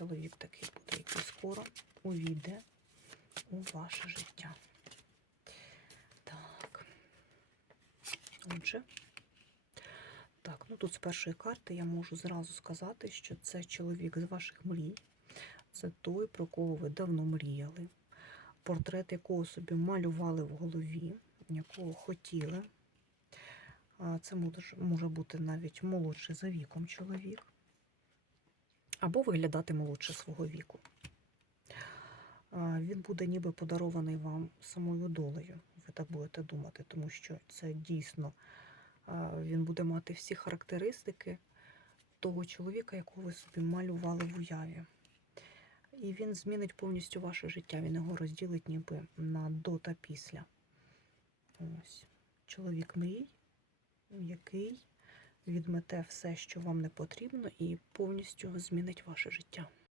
чоловік такий буде, який скоро увійде у ваше життя. Так. Отже, так, ну тут з першої карти я можу зразу сказати, що це чоловік з ваших мрій. Це той, про кого ви давно мріяли, портрет якого собі малювали в голові, якого хотіли. Це може, бути навіть молодший за віком чоловік, або виглядати молодше свого віку. Він буде ніби подарований вам самою долею, ви так будете думати, тому що це дійсно він буде мати всі характеристики того чоловіка, якого ви собі малювали в уяві. І він змінить повністю ваше життя. Він його розділить ніби на до та після. Ось. Чоловік мрій, який відмете все, що вам не потрібно, і повністю змінить ваше життя.